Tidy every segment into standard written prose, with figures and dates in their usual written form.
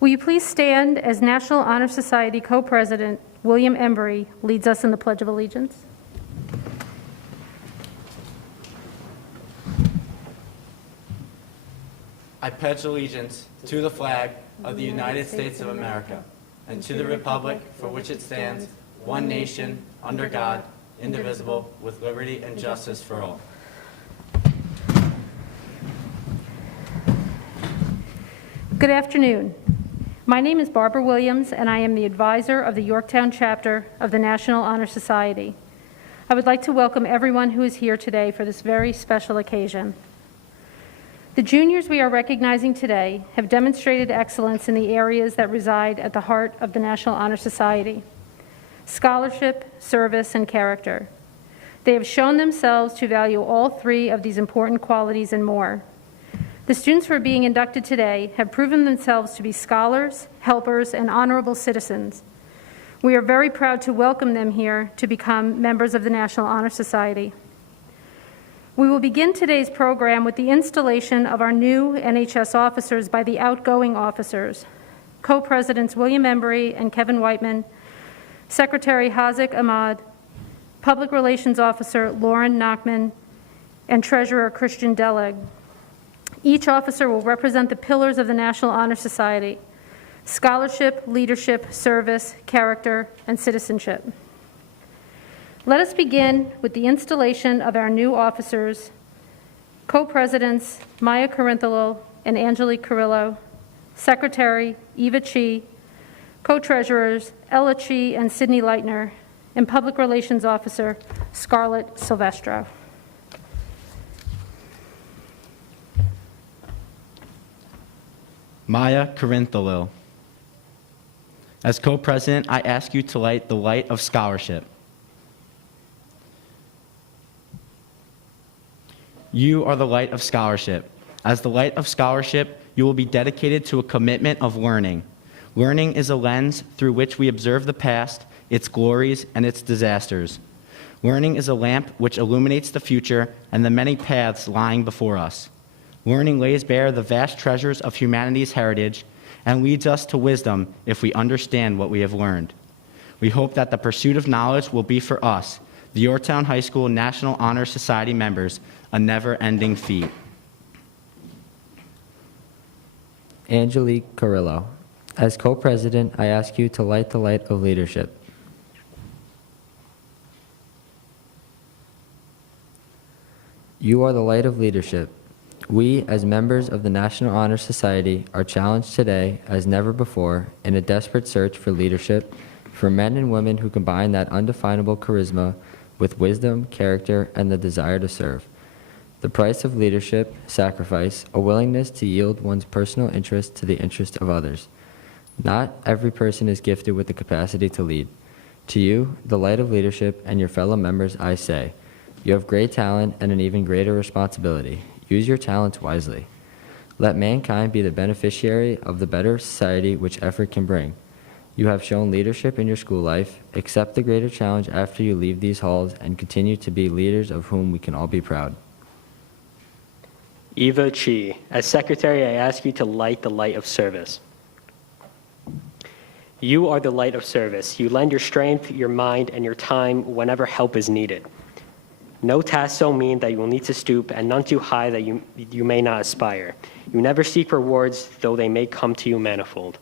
Will you please stand as National Honor Society Co-President William Embry leads us in the Pledge of Allegiance? I pledge allegiance to the flag of the United States of America and to the republic for which it stands, one nation, under God, indivisible, with liberty and justice for all. Good afternoon. My name is Barbara Williams, and I am the advisor of the Yorktown chapter of the National Honor Society. I would like to welcome everyone who is here today for this very special occasion. The juniors we are recognizing today have demonstrated excellence in the areas that reside at the heart of the National Honor Society: scholarship, service, and character. They have shown themselves to value all three of these important qualities and more. The students who are being inducted today have proven themselves to be scholars, helpers, and honorable citizens. We are very proud to welcome them here to become members of the National Honor Society. We will begin today's program with the installation of our new NHS officers by the outgoing officers, Co-Presidents William Embry and Kevin Whiteman, Secretary Hazik Ahmad, Public Relations Officer Lauren Nachman, and Treasurer Christian Deleg. Each officer will represent the pillars of the National Honor Society: scholarship, leadership, service, character, and citizenship. Let us begin with the installation of our new officers, Co-Presidents Maya Corintholo and Angelique Carrillo, Secretary Eva Chi, Co-Treasurers Ella Chi and Sydney Leitner, and Public Relations Officer Scarlett Silvestro. Maya Corintholo. As co-president, I ask you to light the light of scholarship. You are the light of scholarship. As the light of scholarship, you will be dedicated to a commitment of learning. Learning is a lens through which we observe the past, its glories, and its disasters. Learning is a lamp which illuminates the future and the many paths lying before us. Learning lays bare the vast treasures of humanity's heritage and leads us to wisdom if we understand what we have learned. We hope that the pursuit of knowledge will be for us, the Yorktown High School National Honor Society members, a never-ending feat. Angelique Carrillo. As co-president, I ask you to light the light of leadership. You are the light of leadership. We, as members of the National Honor Society, are challenged today, as never before, in a desperate search for leadership, for men and women who combine that undefinable charisma with wisdom, character, and the desire to serve. The price of leadership, sacrifice, a willingness to yield one's personal interest to the interest of others. Not every person is gifted with the capacity to lead. To you, the light of leadership, and your fellow members, I say, you have great talent and an even greater responsibility. Use your talents wisely. Let mankind be the beneficiary of the better society which effort can bring. You have shown leadership in your school life. Accept the greater challenge after you leave these halls and continue to be leaders of whom we can all be proud. Eva Chi. As secretary, I ask you to light the light of service. You are the light of service. You lend your strength, your mind, and your time whenever help is needed. No task so mean that you will need to stoop, and none too high that you may not aspire. You never seek rewards, though they may come to you manifold.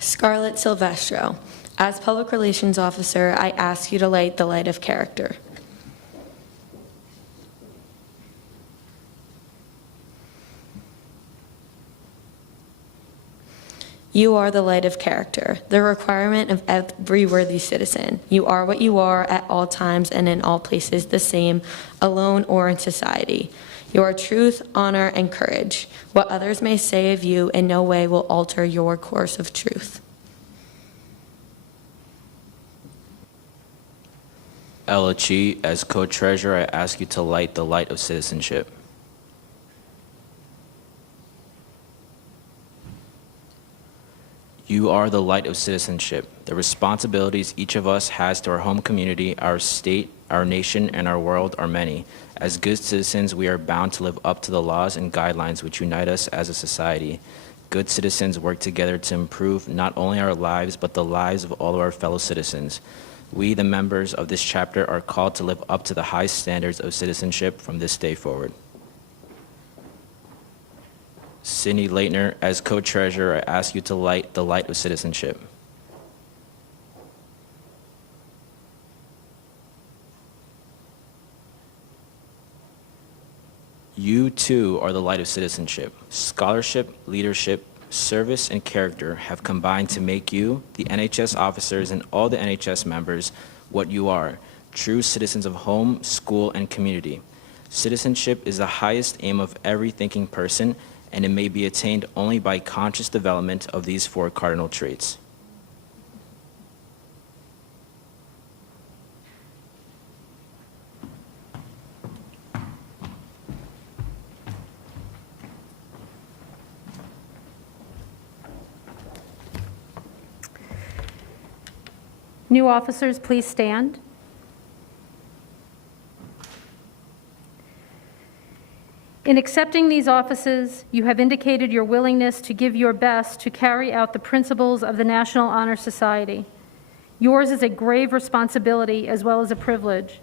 Scarlett Silvestro. As Public Relations Officer, I ask you to light the light of character. You are the light of character, the requirement of every worthy citizen. You are what you are at all times and in all places the same, alone or in society. You are truth, honor, and courage. What others may say of you in no way will alter your course of truth. Ella Chi, as co-treasurer, I ask you to light the light of citizenship. You are the light of citizenship. The responsibilities each of us has to our home community, our state, our nation, and our world are many. As good citizens, we are bound to live up to the laws and guidelines which unite us as a society. Good citizens work together to improve not only our lives, but the lives of all of our fellow citizens. We, the members of this chapter, are called to live up to the high standards of citizenship from this day forward. Cindy Leitner, as co-treasurer, I ask you to light the light of citizenship. You, too, are the light of citizenship. Scholarship, leadership, service, and character have combined to make you, the NHS officers, and all the NHS members what you are, true citizens of home, school, and community. Citizenship is the highest aim of every thinking person, and it may be attained only by conscious development of these four cardinal traits. New officers, please stand. In accepting these offices, you have indicated your willingness to give your best to carry out the principles of the National Honor Society. Yours is a grave responsibility as well as a privilege.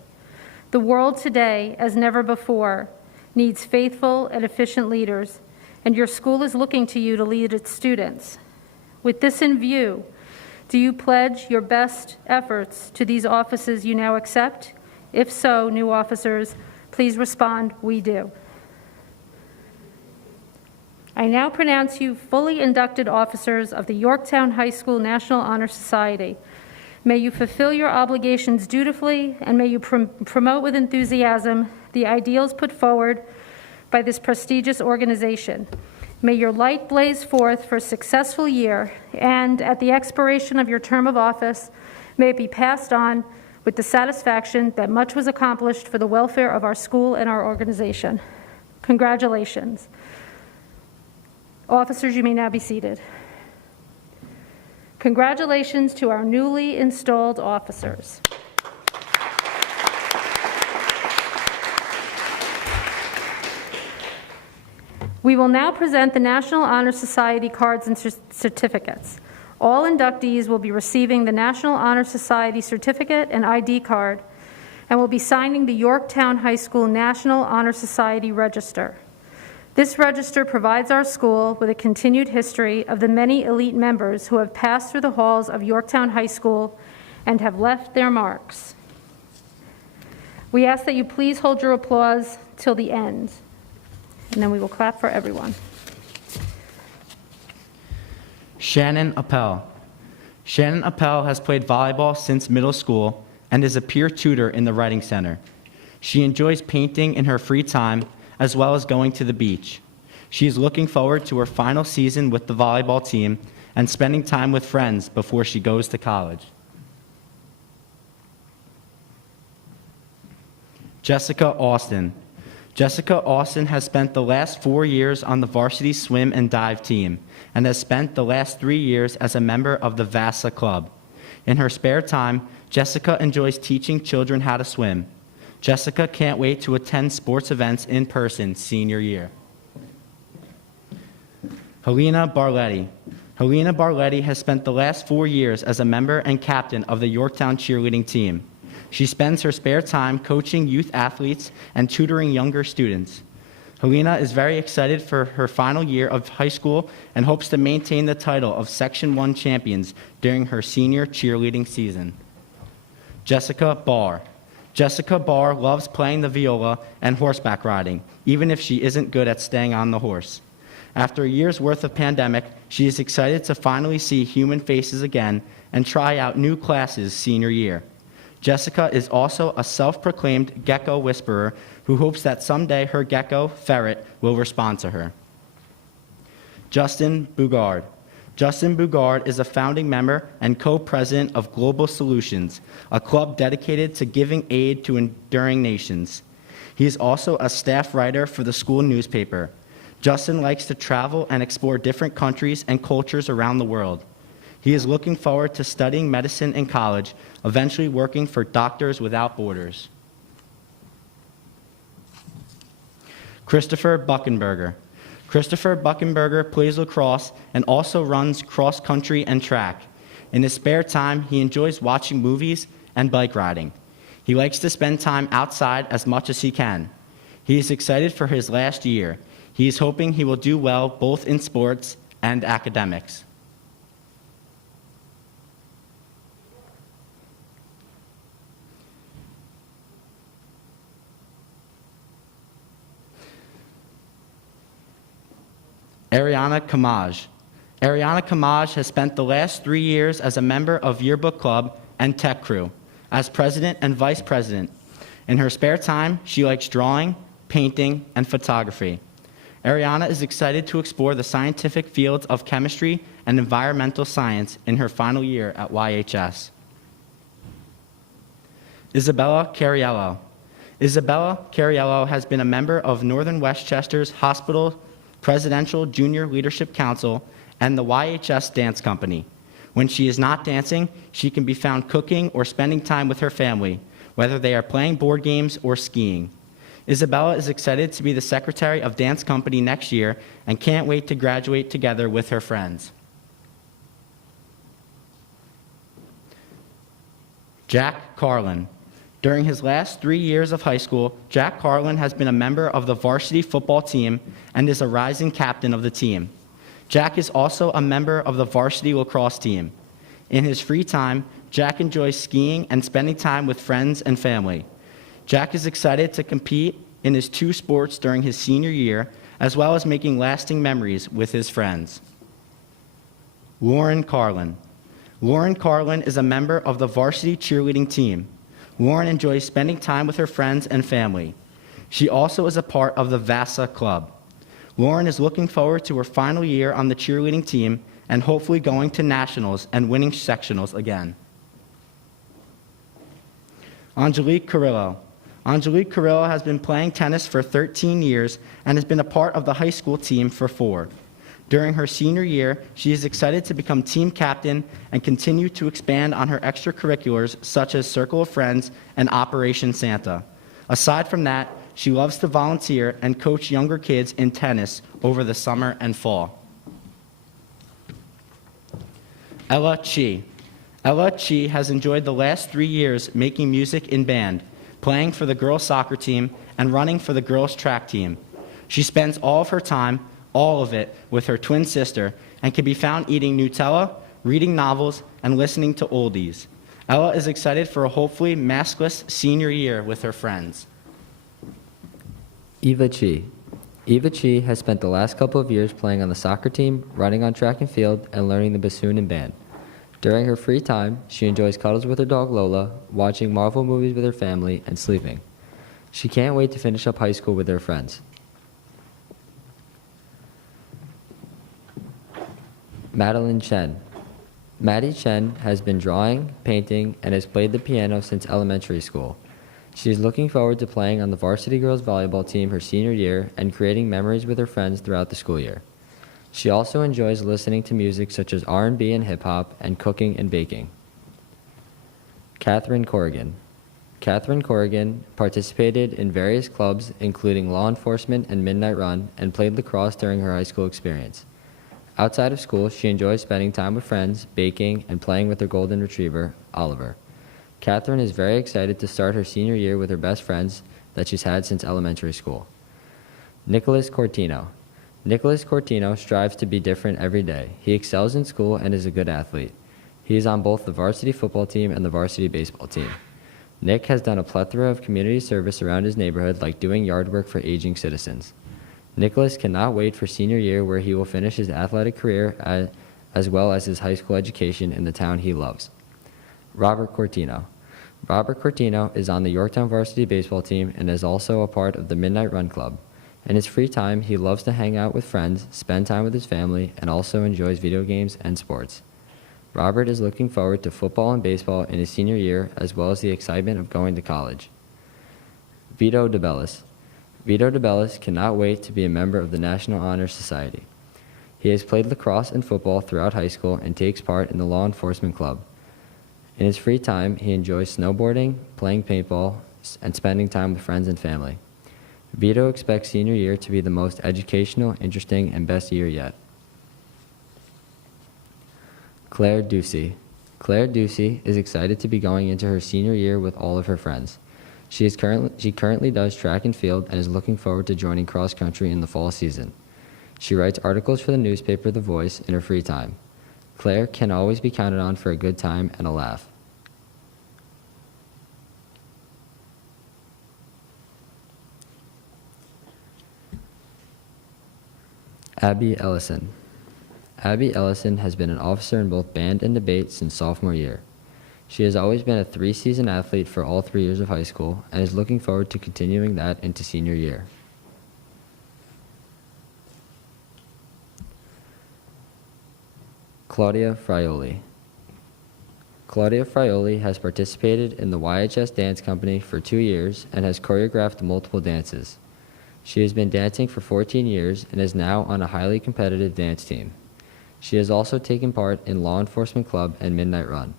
The world today, as never before, needs faithful and efficient leaders, and your school is looking to you to lead its students. With this in view, do you pledge your best efforts to these offices you now accept? If so, new officers, please respond, "We do." I now pronounce you fully inducted officers of the Yorktown High School National Honor Society. May you fulfill your obligations dutifully, and may you promote with enthusiasm the ideals put forward by this prestigious organization. May your light blaze forth for a successful year, and at the expiration of your term of office, may it be passed on with the satisfaction that much was accomplished for the welfare of our school and our organization. Congratulations. Officers, you may now be seated. Congratulations to our newly installed officers. We will now present the National Honor Society cards and certificates. All inductees will be receiving the National Honor Society certificate and ID card, and will be signing the Yorktown High School National Honor Society Register. This register provides our school with a continued history of the many elite members who have passed through the halls of Yorktown High School and have left their marks. We ask that you please hold your applause till the end, and then we will clap for everyone. Shannon Appel. Shannon Appel has played volleyball since middle school and is a peer tutor in the Writing Center. She enjoys painting in her free time, as well as going to the beach. She is looking forward to her final season with the volleyball team and spending time with friends before she goes to college. Jessica Austin. Jessica Austin has spent the last 4 years on the varsity swim and dive team and has spent the last 3 years as a member of the VASA Club. In her spare time, Jessica enjoys teaching children how to swim. Jessica can't wait to attend sports events in person senior year. Helena Barletti. Helena Barletti has spent the last 4 years as a member and captain of the Yorktown cheerleading team. She spends her spare time coaching youth athletes and tutoring younger students. Helena is very excited for her final year of high school and hopes to maintain the title of Section 1 champions during her senior cheerleading season. Jessica Barr. Jessica Barr loves playing the viola and horseback riding, even if she isn't good at staying on the horse. After a year's worth of pandemic, she is excited to finally see human faces again and try out new classes senior year. Jessica is also a self-proclaimed gecko whisperer who hopes that someday her gecko, Ferret, will respond to her. Justin Bugard. Justin Bugard is a founding member and co-president of Global Solutions, a club dedicated to giving aid to enduring nations. He is also a staff writer for the school newspaper. Justin likes to travel and explore different countries and cultures around the world. He is looking forward to studying medicine in college, eventually working for Doctors Without Borders. Christopher Buckenberger. Christopher Buckenberger plays lacrosse and also runs cross country and track. In his spare time, he enjoys watching movies and bike riding. He likes to spend time outside as much as he can. He is excited for his last year. He is hoping he will do well both in sports and academics. Ariana Kamaj. Ariana Kamaj has spent the last 3 years as a member of Yearbook Club and Tech Crew, as president and vice president. In her spare time, she likes drawing, painting, and photography. Ariana is excited to explore the scientific fields of chemistry and environmental science in her final year at YHS. Isabella Cariello. Isabella Cariello has been a member of Northern Westchester's Hospital Presidential Junior Leadership Council and the YHS Dance Company. When she is not dancing, she can be found cooking or spending time with her family, whether they are playing board games or skiing. Isabella is excited to be the secretary of Dance Company next year and can't wait to graduate together with her friends. Jack Carlin. During his last 3 years of high school, Jack Carlin has been a member of the varsity football team and is a rising captain of the team. Jack is also a member of the varsity lacrosse team. In his free time, Jack enjoys skiing and spending time with friends and family. Jack is excited to compete in his 2 sports during his senior year, as well as making lasting memories with his friends. Lauren Carlin. Lauren Carlin is a member of the varsity cheerleading team. Lauren enjoys spending time with her friends and family. She also is a part of the VASA Club. Lauren is looking forward to her final year on the cheerleading team and hopefully going to nationals and winning sectionals again. Angelique Carrillo. Angelique Carrillo has been playing tennis for 13 years and has been a part of the high school team for 4. During her senior year, she is excited to become team captain and continue to expand on her extracurriculars such as Circle of Friends and Operation Santa. Aside from that, she loves to volunteer and coach younger kids in tennis over the summer and fall. Ella Chi. Ella Chi has enjoyed the last 3 years making music in band, playing for the girls' soccer team, and running for the girls' track team. She spends all of her time, all of it, with her twin sister, and can be found eating Nutella, reading novels, and listening to oldies. Ella is excited for a hopefully maskless senior year with her friends. Eva Chi. Eva Chi has spent the last couple of years playing on the soccer team, running on track and field, and learning the bassoon and band. During her free time, she enjoys cuddles with her dog Lola, watching Marvel movies with her family, and sleeping. She can't wait to finish up high school with her friends. Madeline Chen. Maddie Chen has been drawing, painting, and has played the piano since elementary school. She is looking forward to playing on the varsity girls volleyball team her senior year and creating memories with her friends throughout the school year. She also enjoys listening to music such as R&B and hip-hop and cooking and baking. Catherine Corrigan. Catherine Corrigan participated in various clubs including Law Enforcement and Midnight Run and played lacrosse during her high school experience. Outside of school, she enjoys spending time with friends, baking, and playing with her golden retriever, Oliver. Catherine is very excited to start her senior year with her best friends that she's had since elementary school. Nicholas Cortino. Nicholas Cortino strives to be different every day. He excels in school and is a good athlete. He is on both the varsity football team and the varsity baseball team. Nick has done a plethora of community service around his neighborhood, like doing yard work for aging citizens. Nicholas cannot wait for senior year, where he will finish his athletic career as well as his high school education in the town he loves. Robert Cortino. Robert Cortino is on the Yorktown varsity baseball team and is also a part of the Midnight Run Club. In his free time, he loves to hang out with friends, spend time with his family, and also enjoys video games and sports. Robert is looking forward to football and baseball in his senior year, as well as the excitement of going to college. Vito DeBellis. Vito DeBellis cannot wait to be a member of the National Honor Society. He has played lacrosse and football throughout high school and takes part in the law enforcement club. In his free time, he enjoys snowboarding, playing paintball, and spending time with friends and family. Vito expects senior year to be the most educational, interesting, and best year yet. Claire Ducey. Claire Ducey is excited to be going into her senior year with all of her friends. She currently does track and field and is looking forward to joining cross country in the fall season. She writes articles for the newspaper The Voice in her free time. Claire can always be counted on for a good time and a laugh. Abby Ellison. Abby Ellison has been an officer in both band and debate since sophomore year. She has always been a 3-season athlete for all 3 years of high school and is looking forward to continuing that into senior year. Claudia Frioli. Claudia Frioli has participated in the YHS Dance Company for 2 years and has choreographed multiple dances. She has been dancing for 14 years and is now on a highly competitive dance team. She has also taken part in Law Enforcement Club and Midnight Run.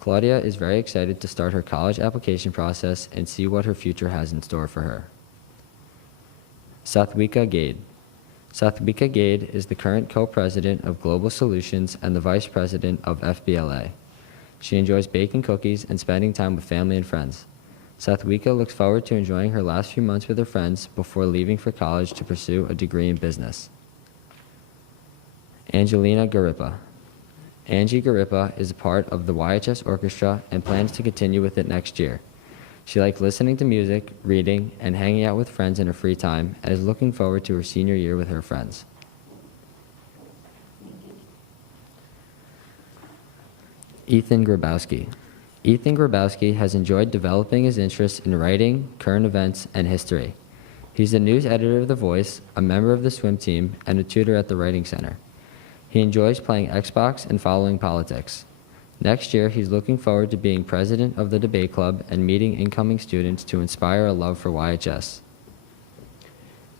Claudia is very excited to start her college application process and see what her future has in store for her. Sathwika Gade. Sathwika Gade is the current co-president of Global Solutions and the vice president of FBLA. She enjoys baking cookies and spending time with family and friends. Sathwika looks forward to enjoying her last few months with her friends before leaving for college to pursue a degree in business. Angelina Garippa. Angie Garippa is a part of the YHS Orchestra and plans to continue with it next year. She likes listening to music, reading, and hanging out with friends in her free time and is looking forward to her senior year with her friends. Ethan Grabowski. Ethan Grabowski has enjoyed developing his interests in writing, current events, and history. He's the news editor of The Voice, a member of the swim team, and a tutor at the Writing Center. He enjoys playing Xbox and following politics. Next year, he's looking forward to being president of the debate club and meeting incoming students to inspire a love for YHS.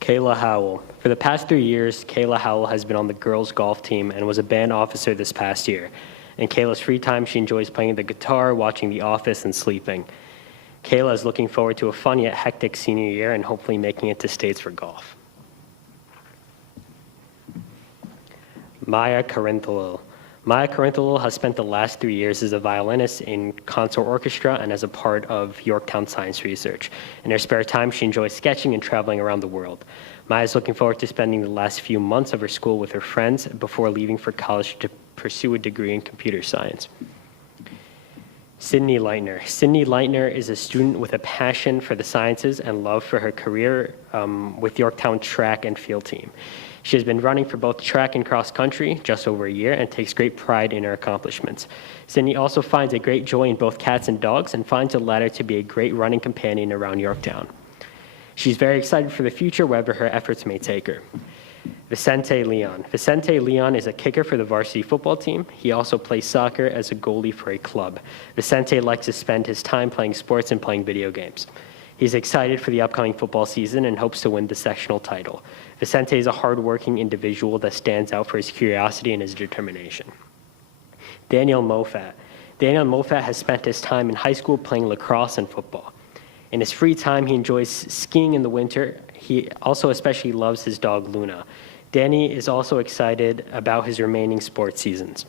Kayla Howell. For the past 3 years, Kayla Howell has been on the girls' golf team and was a band officer this past year. In Kayla's free time, she enjoys playing the guitar, watching The Office, and sleeping. Kayla is looking forward to a fun yet hectic senior year and hopefully making it to states for golf. Maya Carinthalo. Maya Carinthalo has spent the last 3 years as a violinist in concert orchestra and as a part of Yorktown Science Research. In her spare time, she enjoys sketching and traveling around the world. Maya is looking forward to spending the last few months of her school with her friends before leaving for college to pursue a degree in computer science. Sydney Leitner. Sydney Leitner is a student with a passion for the sciences and love for her career with Yorktown track and field team. She has been running for both track and cross country just over a year and takes great pride in her accomplishments. Sydney also finds a great joy in both cats and dogs and finds the latter to be a great running companion around Yorktown. She's very excited for the future, wherever her efforts may take her. Vicente Leon. Vicente Leon is a kicker for the varsity football team. He also plays soccer as a goalie for a club. Vicente likes to spend his time playing sports and playing video games. He's excited for the upcoming football season and hopes to win the sectional title. Vicente is a hardworking individual that stands out for his curiosity and his determination. Daniel Moffat. Daniel Moffat has spent his time in high school playing lacrosse and football. In his free time, he enjoys skiing in the winter. He also especially loves his dog, Luna. Danny is also excited about his remaining sports seasons.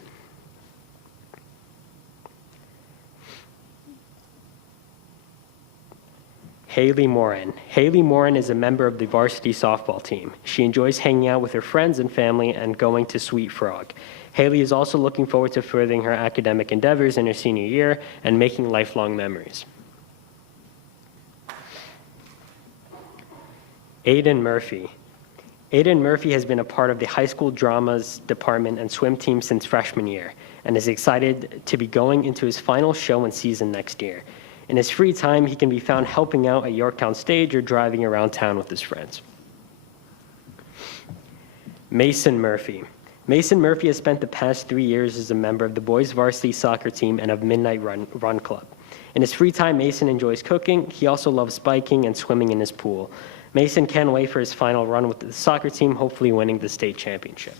Haley Moran. Haley Moran is a member of the varsity softball team. She enjoys hanging out with her friends and family and going to Sweet Frog. Haley is also looking forward to furthering her academic endeavors in her senior year and making lifelong memories. Aiden Murphy. Aiden Murphy has been a part of the high school dramas department and swim team since freshman year and is excited to be going into his final show and season next year. In his free time, he can be found helping out at Yorktown Stage or driving around town with his friends. Mason Murphy. Mason Murphy has spent the past 3 years as a member of the boys varsity soccer team and of Midnight Run Club. In his free time, Mason enjoys cooking. He also loves biking and swimming in his pool. Mason can't wait for his final run with the soccer team, hopefully winning the state championship.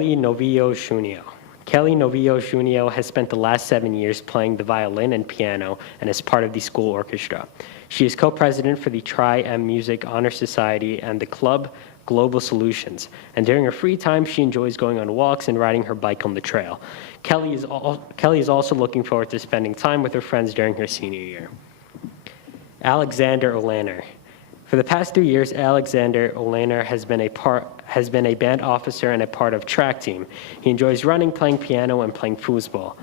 Kelly Novillo Junio. Kelly Novillo Junio has spent the last 7 years playing the violin and piano and is part of the school orchestra. She is co-president for the Tri-M Music Honor Society and the club Global Solutions. And during her free time, she enjoys going on walks and riding her bike on the trail. Kelly is also looking forward to spending time with her friends during her senior year. Alexander Olaner. For the past 3 years, Alexander Olaner has been a band officer and a part of track team. He enjoys running, playing piano, and playing foosball.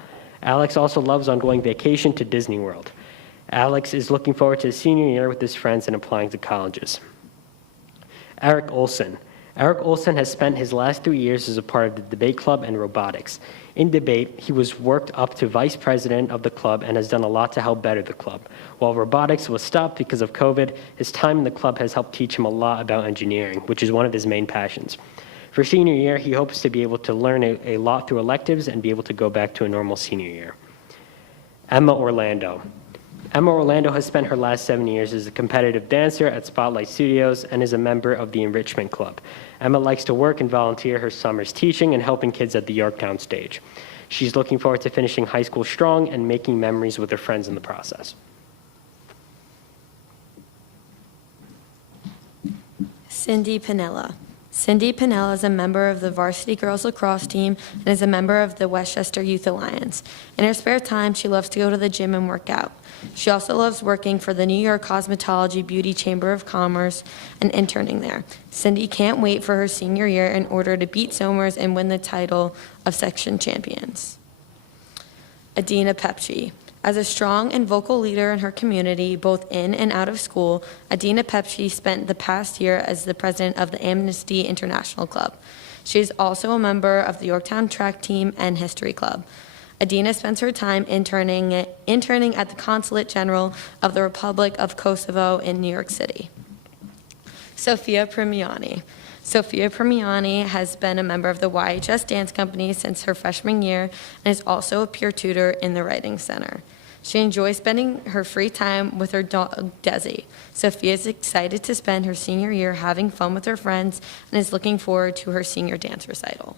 Alex also loves on going vacation to Disney World. Alex is looking forward to his senior year with his friends and applying to colleges. Eric Olson. Eric Olson has spent his last 3 years as a part of the debate club and robotics. In debate, he was worked up to vice president of the club and has done a lot to help better the club. While robotics was stopped because of COVID, his time in the club has helped teach him a lot about engineering, which is one of his main passions. For senior year, he hopes to be able to learn a lot through electives and be able to go back to a normal senior year. Emma Orlando. Emma Orlando has spent her last 7 years as a competitive dancer at Spotlight Studios and is a member of the Enrichment Club. Emma likes to work and volunteer her summers teaching and helping kids at the Yorktown stage. She's looking forward to finishing high school strong and making memories with her friends in the process. Cindy Pinella. Cindy Pinella is a member of the varsity girls lacrosse team and is a member of the Westchester Youth Alliance. In her spare time, she loves to go to the gym and work out. She also loves working for the New York Cosmetology Beauty Chamber of Commerce and interning there. Cindy can't wait for her senior year in order to beat Somers and win the title of section champions. Adina Pepsi. As a strong and vocal leader in her community, both in and out of school, Adina Pepsi spent the past year as the president of the Amnesty International Club. She is also a member of the Yorktown Track Team and History Club. Adina spends her time interning at the Consulate General of the Republic of Kosovo in New York City. Sophia Primiani. Sophia Primiani has been a member of the YHS Dance Company since her freshman year and is also a peer tutor in the Writing Center. She enjoys spending her free time with her dog, Desi. Sophia is excited to spend her senior year having fun with her friends and is looking forward to her senior dance recital.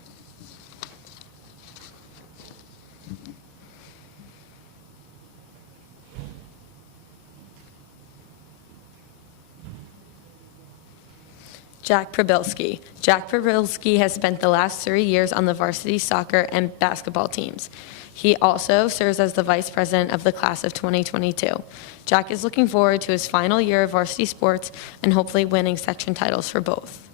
Jack Prabilski. Jack Prabilski has spent the last 3 years on the varsity soccer and basketball teams. He also serves as the vice president of the class of 2022. Jack is looking forward to his final year of varsity sports and hopefully winning section titles for both.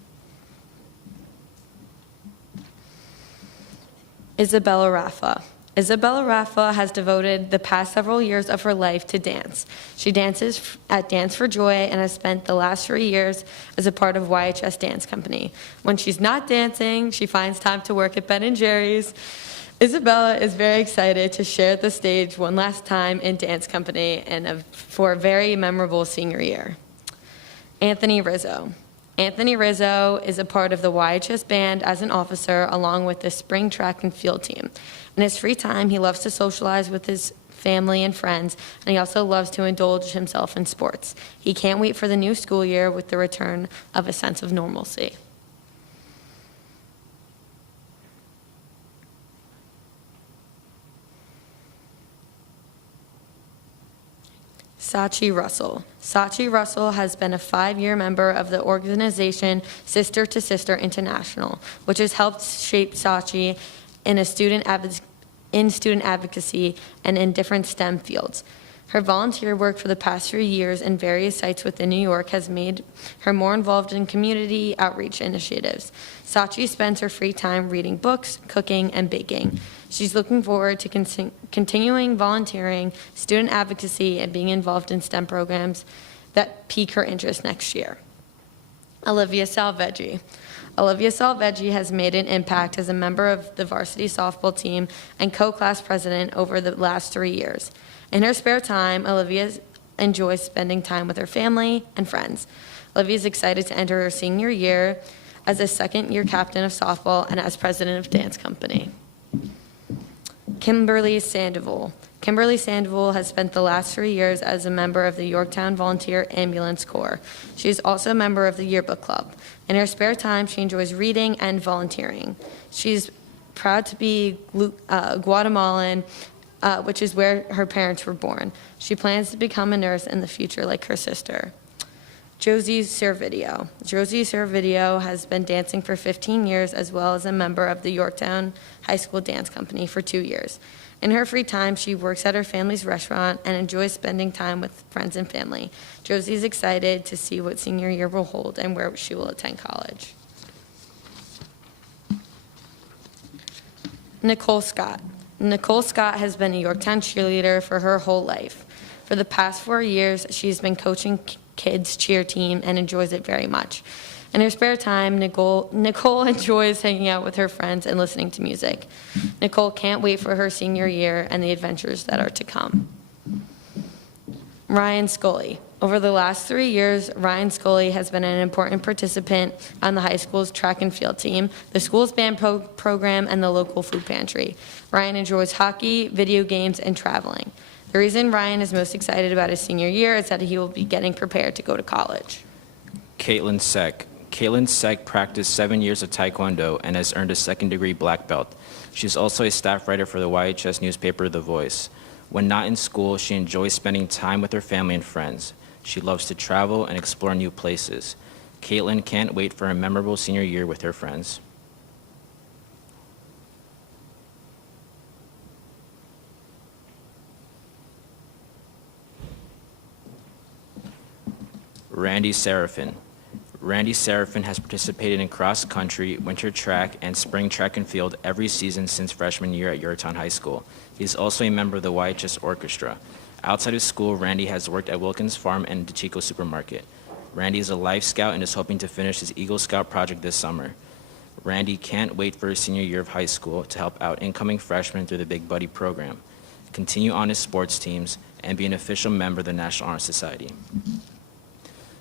Isabella Raffa. Isabella Raffa has devoted the past several years of her life to dance. She dances at Dance for Joy and has spent the last 3 years as a part of YHS Dance Company. When she's not dancing, she finds time to work at Ben & Jerry's. Isabella is very excited to share the stage one last time in Dance Company and for a very memorable senior year. Anthony Rizzo. Anthony Rizzo is a part of the YHS band as an officer along with the spring track and field team. In his free time, he loves to socialize with his family and friends, and he also loves to indulge himself in sports. He can't wait for the new school year with the return of a sense of normalcy. Sachi Russell. Sachi Russell has been a 5-year member of the organization Sister to Sister International, which has helped shape Sachi in student advocacy and in different STEM fields. Her volunteer work for the past 3 years in various sites within New York has made her more involved in community outreach initiatives. Sachi spends her free time reading books, cooking, and baking. She's looking forward to continuing volunteering, student advocacy, and being involved in STEM programs that pique her interest next year. Olivia Salveggi. Olivia Salveggi has made an impact as a member of the varsity softball team and co-class president over the last 3 years. In her spare time, Olivia enjoys spending time with her family and friends. Olivia is excited to enter her senior year as a second-year captain of softball and as president of dance company. Kimberly Sandoval. Kimberly Sandoval has spent the last 3 years as a member of the Yorktown Volunteer Ambulance Corps. She is also a member of the Yearbook Club. In her spare time, she enjoys reading and volunteering. She's proud to be Guatemalan, which is where her parents were born. She plans to become a nurse in the future like her sister. Josie Servideo. Josie Servideo has been dancing for 15 years as well as a member of the Yorktown High School Dance Company for 2 years. In her free time, she works at her family's restaurant and enjoys spending time with friends and family. Josie is excited to see what senior year will hold and where she will attend college. Nicole Scott. Nicole Scott has been a Yorktown cheerleader for her whole life. For the past 4 years, she's been coaching kids' cheer team and enjoys it very much. In her spare time, Nicole enjoys hanging out with her friends and listening to music. Nicole can't wait for her senior year and the adventures that are to come. Ryan Scully. Over the last 3 years, Ryan Scully has been an important participant on the high school's track and field team, the school's band program, and the local food pantry. Ryan enjoys hockey, video games, and traveling. The reason Ryan is most excited about his senior year is that he will be getting prepared to go to college. Caitlin Seck. Caitlin Seck practiced 7 years of Taekwondo and has earned a second-degree black belt. She's also a staff writer for the YHS newspaper, The Voice. When not in school, she enjoys spending time with her family and friends. She loves to travel and explore new places. Caitlin can't wait for a memorable senior year with her friends. Randy Seraphin. Randy Seraphin has participated in cross-country, winter track, and spring track and field every season since freshman year at Yorktown High School. He is also a member of the YHS Orchestra. Outside of school, Randy has worked at Wilkins Farm and DeChico Supermarket. Randy is a Life Scout and is hoping to finish his Eagle Scout project this summer. Randy can't wait for his senior year of high school to help out incoming freshmen through the Big Buddy program, continue on his sports teams, and be an official member of the National Honor Society.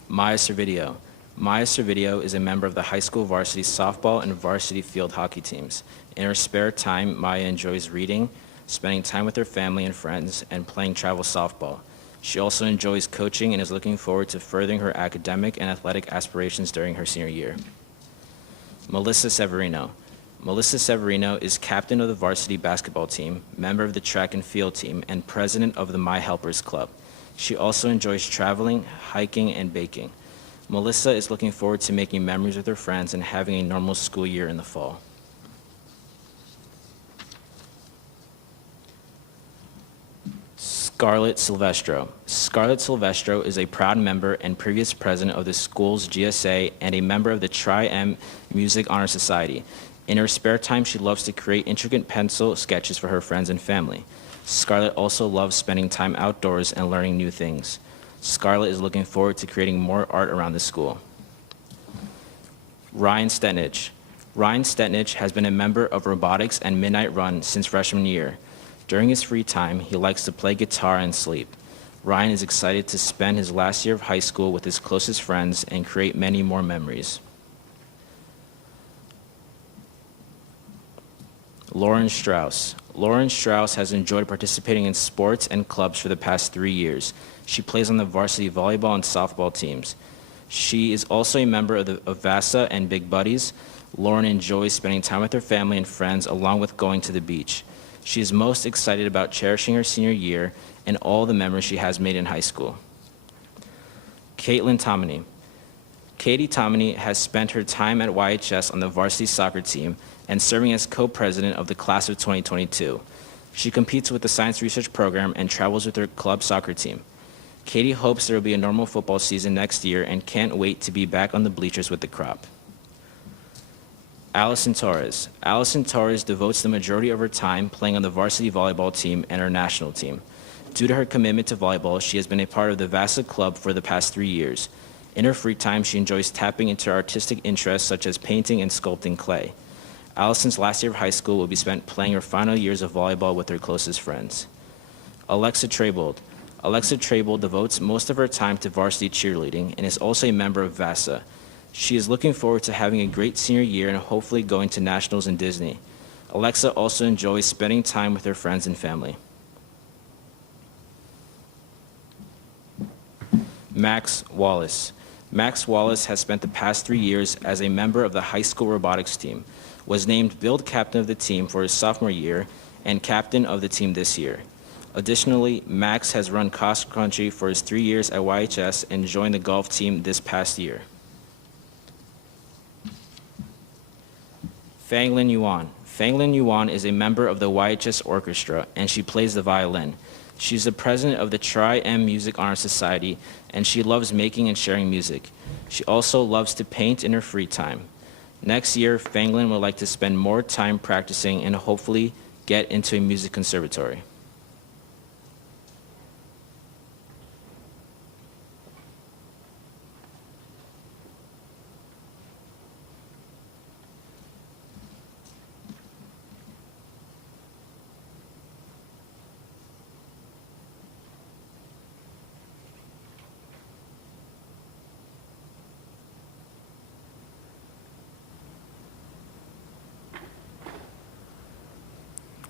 Maya Servideo. Maya Servideo is a member of the high school varsity softball and varsity field hockey teams. In her spare time, Maya enjoys reading, spending time with her family and friends, and playing travel softball. She also enjoys coaching and is looking forward to furthering her academic and athletic aspirations during her senior year. Melissa Severino. Melissa Severino is captain of the varsity basketball team, member of the track and field team, and president of the My Helpers Club. She also enjoys traveling, hiking, and baking. Melissa is looking forward to making memories with her friends and having a normal school year in the fall. Scarlett Silvestro. Scarlett Silvestro is a proud member and previous president of the school's GSA and a member of the Tri-M Music Honor Society. In her spare time, she loves to create intricate pencil sketches for her friends and family. Scarlett also loves spending time outdoors and learning new things. Scarlett is looking forward to creating more art around the school. Ryan Stetnich. Ryan Stetnich has been a member of robotics and Midnight Run since freshman year. During his free time, he likes to play guitar and sleep. Ryan is excited to spend his last year of high school with his closest friends and create many more memories. Lauren Strauss. Lauren Strauss has enjoyed participating in sports and clubs for the past 3 years. She plays on the varsity volleyball and softball teams. She is also a member of VASA and Big Buddies. Lauren enjoys spending time with her family and friends along with going to the beach. She is most excited about cherishing her senior year and all the memories she has made in high school. Caitlin Tomini. Katie Tomini has spent her time at YHS on the varsity soccer team and serving as co-president of the class of 2022. She competes with the science research program and travels with her club soccer team. Katie hopes there will be a normal football season next year and can't wait to be back on the bleachers with the crop. Allison Torres. Allison Torres devotes the majority of her time playing on the varsity volleyball team and her national team. Due to her commitment to volleyball, she has been a part of the VASA club for the past 3 years. In her free time, she enjoys tapping into artistic interests such as painting and sculpting clay. Allison's last year of high school will be spent playing her final years of volleyball with her closest friends. Alexa Traybold. Alexa Traybold devotes most of her time to varsity cheerleading and is also a member of VASA. She is looking forward to having a great senior year and hopefully going to nationals in Disney. Alexa also enjoys spending time with her friends and family. Max Wallace. Max Wallace has spent the past 3 years as a member of the high school robotics team. was named field captain of the team for his sophomore year and captain of the team this year. Additionally, Max has run cross country for his 3 years at YHS and joined the golf team this past year. Fanglin Yuan. Fanglin Yuan is a member of the YHS Orchestra, and she plays the violin. She's the president of the Tri-M Music Honor Society, and she loves making and sharing music. She also loves to paint in her free time. Next year, Fanglin would like to spend more time practicing and hopefully get into a music conservatory.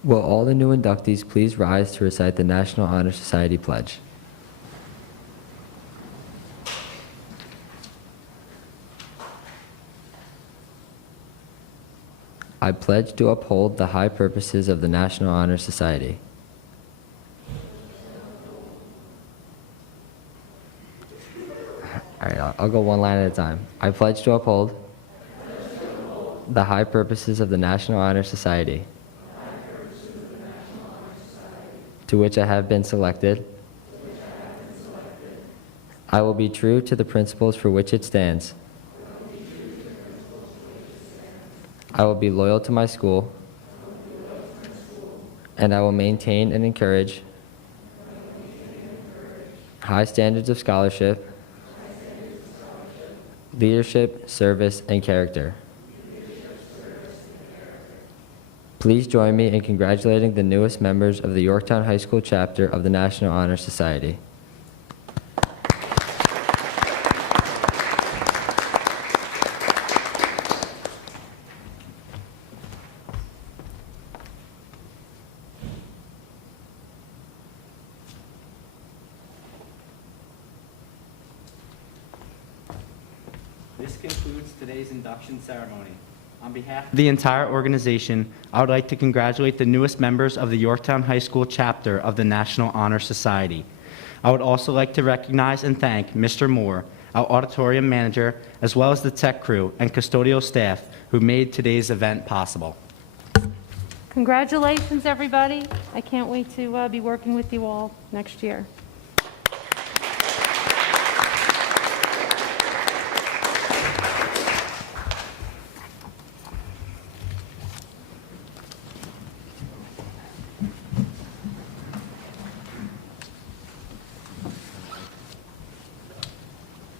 Will all the new inductees please rise to recite the National Honor Society Pledge? I pledge to uphold the high purposes of the National Honor Society. All right, I'll go one line at a time. I pledge to uphold the high purposes of the National Honor Society, to which I have been selected. I will be true to the principles for which it stands. I will be loyal to my school, and I will maintain and encourage high standards of scholarship, leadership, service, and character. Please join me in congratulating the newest members of the Yorktown High School chapter of the National Honor Society. This concludes today's induction ceremony. On behalf of the entire organization, I would like to congratulate the newest members of the Yorktown High School chapter of the National Honor Society. I would also like to recognize and thank Mr. Moore, our auditorium manager, as well as the tech crew and custodial staff who made today's event possible. Congratulations, everybody. I can't wait to be working with you all next year.